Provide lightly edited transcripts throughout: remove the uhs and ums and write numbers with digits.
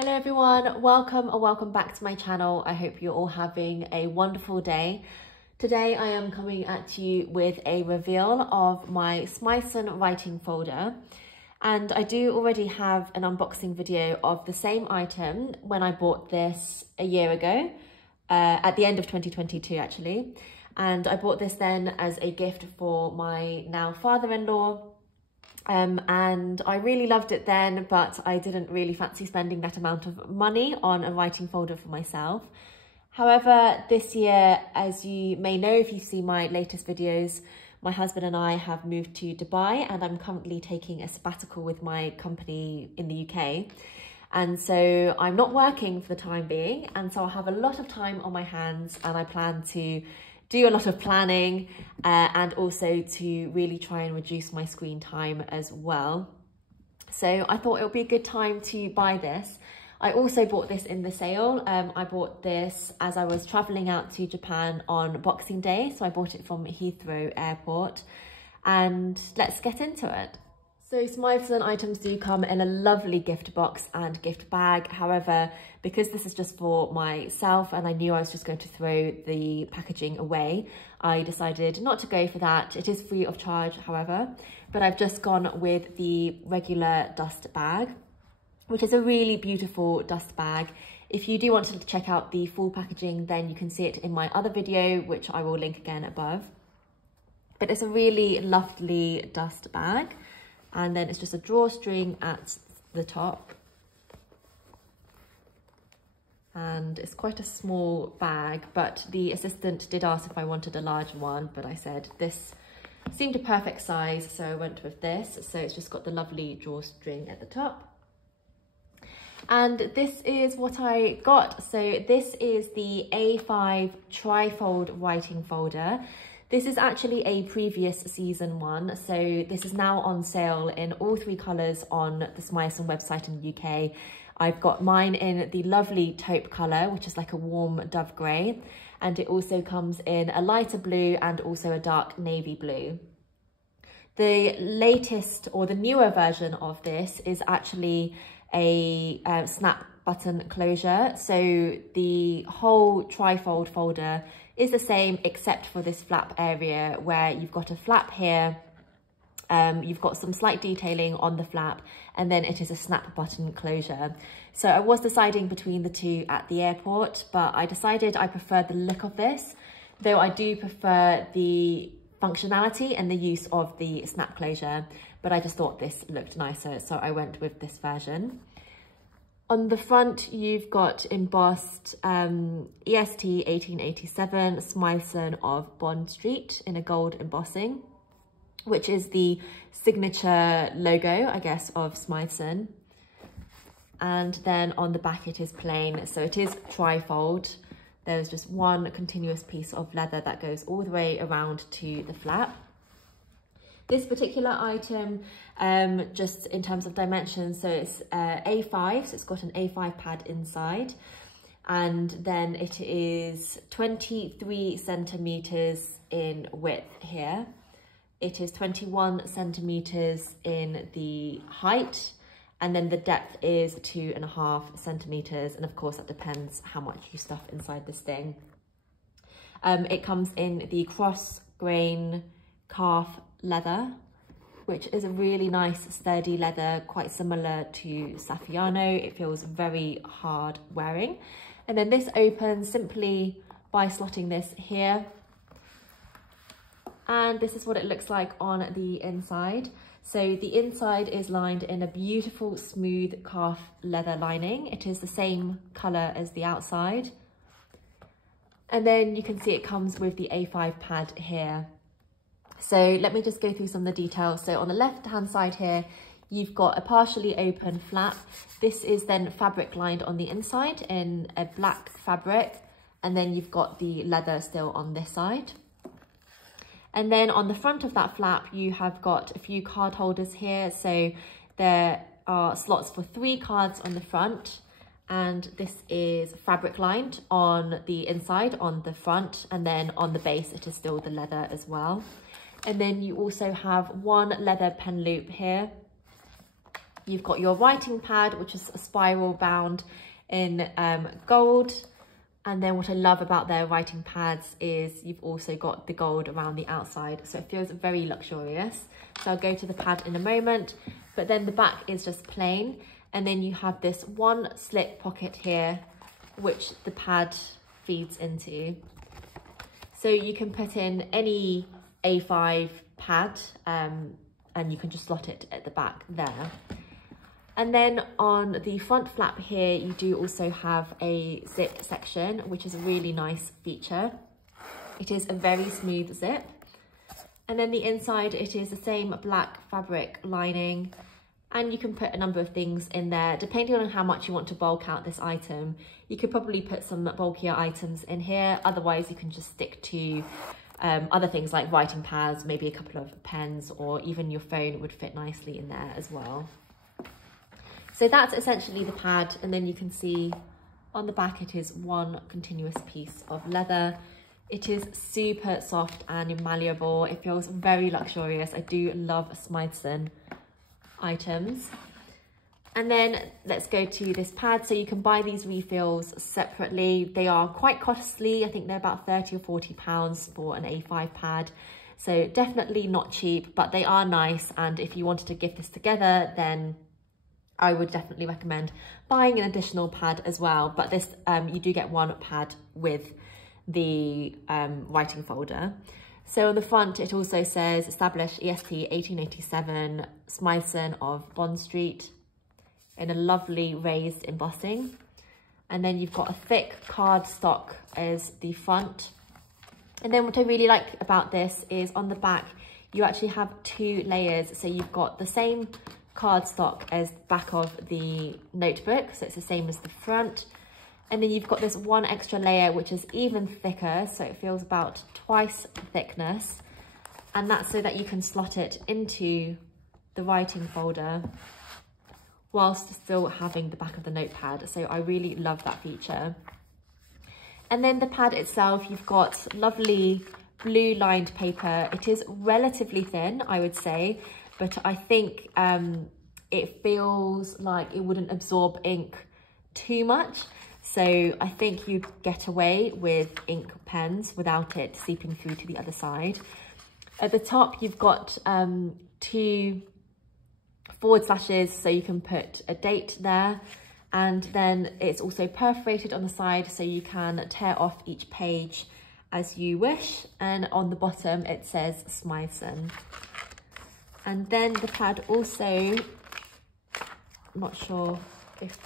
Hello everyone, welcome or welcome back to my channel. I hope you're all having a wonderful day. Today I am coming at you with a reveal of my Smythson writing folder, and I do already have an unboxing video of the same item when I bought this a year ago, at the end of 2022 actually, and I bought this then as a gift for my now father-in-law. And I really loved it then, but I didn't really fancy spending that amount of money on a writing folder for myself. However, this year, as you may know if you see my latest videos, my husband and I have moved to Dubai, and I'm currently taking a sabbatical with my company in the UK. And so I'm not working for the time being, and so I'll have a lot of time on my hands, and I plan to do a lot of planning and also to really try and reduce my screen time as well. So I thought it would be a good time to buy this. I also bought this in the sale. I bought this as I was traveling out to Japan on Boxing Day. So I bought it from Heathrow Airport, and let's get into it. So Smythson items do come in a lovely gift box and gift bag. However, because this is just for myself and I knew I was just going to throw the packaging away, I decided not to go for that. It is free of charge, however, but I've just gone with the regular dust bag, which is a really beautiful dust bag. If you do want to check out the full packaging, then you can see it in my other video, which I will link again above. But it's a really lovely dust bag. And then it's just a drawstring at the top. And it's quite a small bag, but the assistant did ask if I wanted a large one, but I said this seemed a perfect size, so I went with this. So it's just got the lovely drawstring at the top. And this is what I got. So this is the A5 Trifold writing folder. This is actually a previous season one, so this is now on sale in all three colours on the Smythson website in the UK. I've got mine in the lovely taupe colour, which is like a warm dove grey, and it also comes in a lighter blue and also a dark navy blue. The latest or the newer version of this is actually a snap button closure, so the whole trifold folder is the same except for this flap area where you've got a flap here, you've got some slight detailing on the flap, and then it is a snap button closure. So I was deciding between the two at the airport, but I decided I prefer the look of this, though I do prefer the functionality and the use of the snap closure, but I just thought this looked nicer, so I went with this version. On the front, you've got embossed EST 1887 Smythson of Bond Street in a gold embossing, which is the signature logo, I guess, of Smythson. And then on the back, it is plain. So it is trifold. There's just one continuous piece of leather that goes all the way around to the flap. This particular item, just in terms of dimensions, so it's A5, so it's got an A5 pad inside, and then it is 23 centimeters in width here. It is 21 centimeters in the height, and then the depth is 2.5 centimeters, and of course that depends how much you stuff inside this thing. It comes in the cross grain calf leather, which is a really nice sturdy leather, quite similar to Saffiano. It feels very hard wearing. And then this opens simply by slotting this here. And this is what it looks like on the inside. So the inside is lined in a beautiful smooth calf leather lining. It is the same colour as the outside. And then you can see it comes with the A5 pad here. So let me just go through some of the details. So on the left hand side here, you've got a partially open flap. This is then fabric lined on the inside in a black fabric. And then you've got the leather still on this side. And then on the front of that flap, you have got a few card holders here. So there are slots for 3 cards on the front. And this is fabric lined on the inside, on the front. And then on the base, it is still the leather as well. And then you also have one leather pen loop here. You've got your writing pad, which is a spiral bound in gold. And then what I love about their writing pads is you've also got the gold around the outside. So it feels very luxurious. So I'll go to the pad in a moment, but then the back is just plain. And then you have this one slit pocket here, which the pad feeds into. So you can put in any A5 pad and you can just slot it at the back there. And then on the front flap here, you do also have a zip section, which is a really nice feature. It is a very smooth zip. And then the inside, it is the same black fabric lining. And you can put a number of things in there, depending on how much you want to bulk out this item. You could probably put some bulkier items in here. Otherwise, you can just stick to other things like writing pads, maybe a couple of pens, or even your phone would fit nicely in there as well. So that's essentially the pad, and then you can see on the back it is one continuous piece of leather. It is super soft and malleable. It feels very luxurious. I do love Smythson items. And then let's go to this pad. So you can buy these refills separately. They are quite costly. I think they're about 30 or 40 pounds for an A5 pad. So definitely not cheap, but they are nice. And if you wanted to gift this together, then I would definitely recommend buying an additional pad as well. But this, you do get one pad with the writing folder. So on the front, it also says established EST 1887, Smythson of Bond Street, in a lovely raised embossing. And then you've got a thick cardstock as the front. And then what I really like about this is on the back, you actually have two layers. So you've got the same cardstock as the back of the notebook, so it's the same as the front, and then you've got this one extra layer which is even thicker, so it feels about twice the thickness, and that's so that you can slot it into the writing folder whilst still having the back of the notepad. So I really love that feature. And then the pad itself, you've got lovely blue lined paper. It is relatively thin, I would say, but I think it feels like it wouldn't absorb ink too much. So I think you'd get away with ink pens without it seeping through to the other side. At the top, you've got two forward slashes, so you can put a date there. And then it's also perforated on the side, so you can tear off each page as you wish. And on the bottom, it says Smythson. And then the pad also, I'm not sure if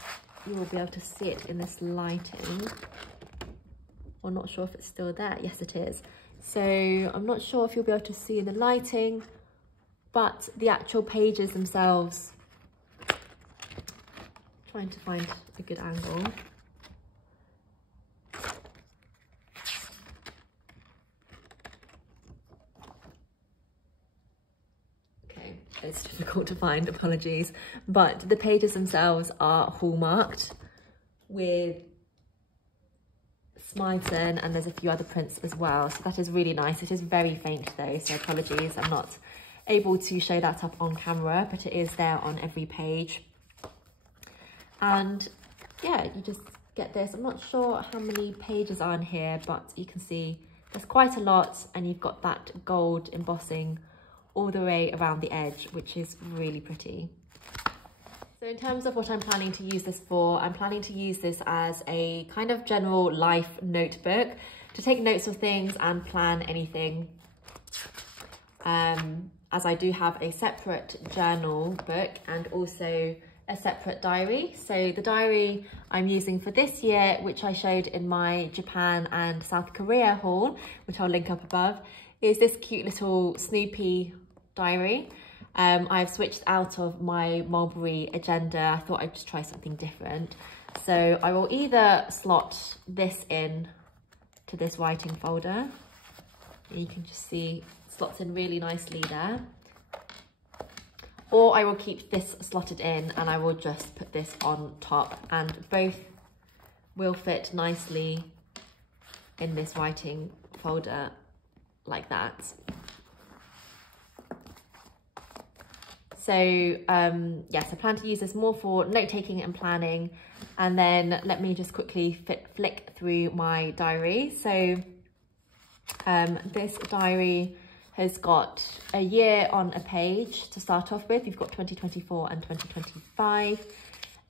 you will be able to see it in this lighting. I'm not sure if it's still there. Yes, it is. So I'm not sure if you'll be able to see in the lighting, but the actual pages themselves, trying to find a good angle. It's difficult to find, apologies, but the pages themselves are hallmarked with Smythson, and there's a few other prints as well, so that is really nice. It is very faint though, so apologies, I'm not able to show that up on camera, but it is there on every page. And yeah, you just get this. I'm not sure how many pages are in here, but you can see there's quite a lot, and you've got that gold embossing all the way around the edge, which is really pretty. So in terms of what I'm planning to use this for, I'm planning to use this as a kind of general life notebook to take notes of things and plan anything. As I do have a separate journal book and also a separate diary. So the diary I'm using for this year, which I showed in my Japan and South Korea haul, which I'll link up above, is this cute little Snoopy diary. I've switched out of my Mulberry agenda. I thought I'd just try something different. So I will either slot this in to this writing folder. You can just see it slots in really nicely there. Or I will keep this slotted in and I will just put this on top, and both will fit nicely in this writing folder like that. So yes, I plan to use this more for note-taking and planning. And then let me just quickly flick through my diary. So this diary has got a year on a page to start off with. You've got 2024 and 2025.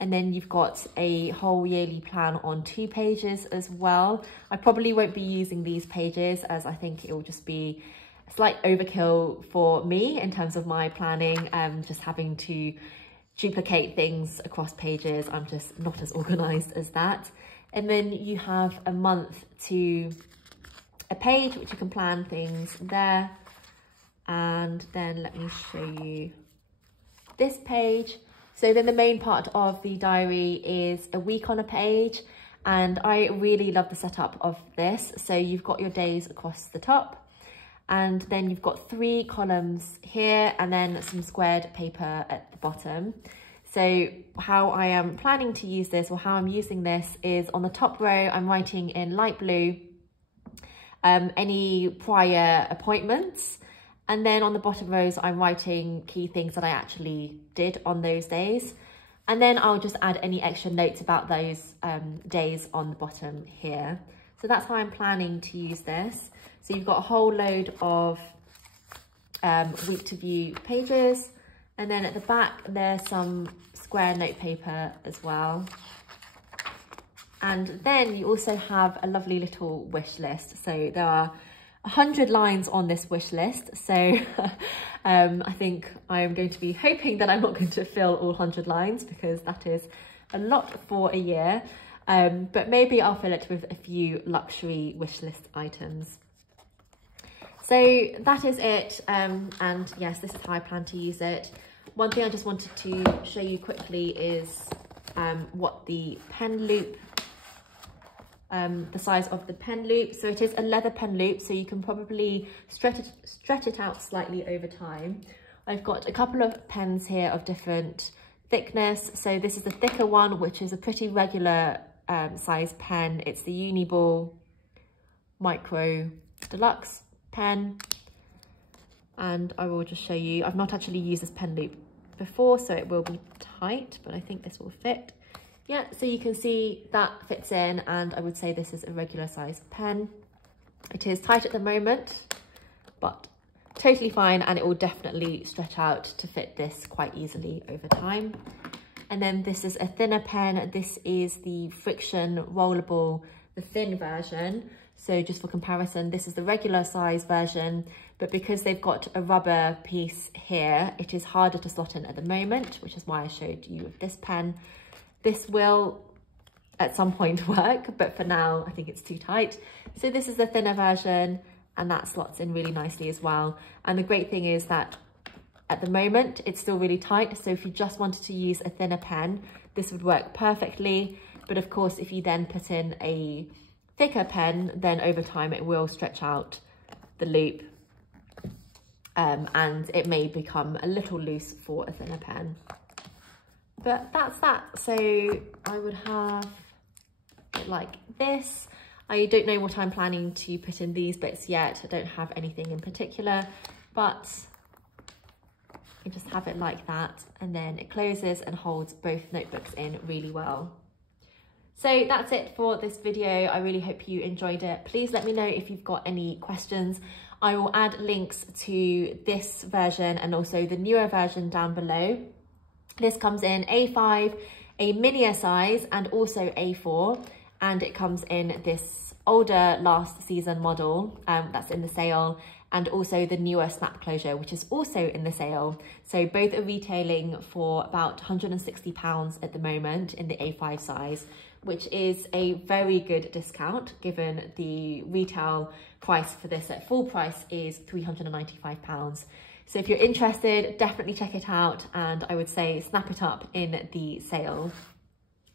And then you've got a whole yearly plan on 2 pages as well. I probably won't be using these pages, as I think it will just be a slight overkill for me in terms of my planning, just having to duplicate things across pages. I'm just not as organized as that. And then you have a month to a page, which you can plan things there. And then let me show you this page. So then the main part of the diary is a week on a page, and I really love the setup of this. So you've got your days across the top, and then you've got 3 columns here and then some squared paper at the bottom. So how I am planning to use this, or how I'm using this, is on the top row I'm writing in light blue any prior appointments. And then on the bottom rows, I'm writing key things that I actually did on those days. And then I'll just add any extra notes about those days on the bottom here. So that's how I'm planning to use this. So you've got a whole load of week to view pages. And then at the back, there's some square note paper as well. And then you also have a lovely little wish list. So there are 100 lines on this wish list, so I think I am going to be hoping that I'm not going to fill all 100 lines, because that is a lot for a year, but maybe I'll fill it with a few luxury wish list items. So that is it, and yes, this is how I plan to use it. One thing I just wanted to show you quickly is what the pen loop, the size of the pen loop. So it is a leather pen loop, so you can probably stretch it out slightly over time. I've got a couple of pens here of different thickness. So this is the thicker one, which is a pretty regular size pen. It's the Uniball Micro Deluxe pen. And I will just show you, I've not actually used this pen loop before, so it will be tight, but I think this will fit. Yeah, so you can see that fits in, and I would say this is a regular size pen. It is tight at the moment, but totally fine, and it will definitely stretch out to fit this quite easily over time. And then this is a thinner pen. This is the Friction Rollable, the thin version. So just for comparison, this is the regular size version, but because they've got a rubber piece here, it is harder to slot in at the moment, which is why I showed you with this pen. This will at some point work, but for now, I think it's too tight. So this is the thinner version, and that slots in really nicely as well. And the great thing is that at the moment, it's still really tight. So if you just wanted to use a thinner pen, this would work perfectly. But of course, if you then put in a thicker pen, then over time, it will stretch out the loop. And it may become a little loose for a thinner pen. But that's that. So I would have it like this. I don't know what I'm planning to put in these bits yet. I don't have anything in particular, but you just have it like that, and then it closes and holds both notebooks in really well. So that's it for this video. I really hope you enjoyed it. Please let me know if you've got any questions. I will add links to this version and also the newer version down below. This comes in A5, a minier size, and also A4, and it comes in this older last season model that's in the sale, and also the newer snap closure, which is also in the sale. So both are retailing for about £160 at the moment in the A5 size, which is a very good discount given the retail price for this at full price is £395. So if you're interested, definitely check it out, and I would say snap it up in the sale.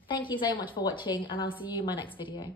Thank you so much for watching, and I'll see you in my next video.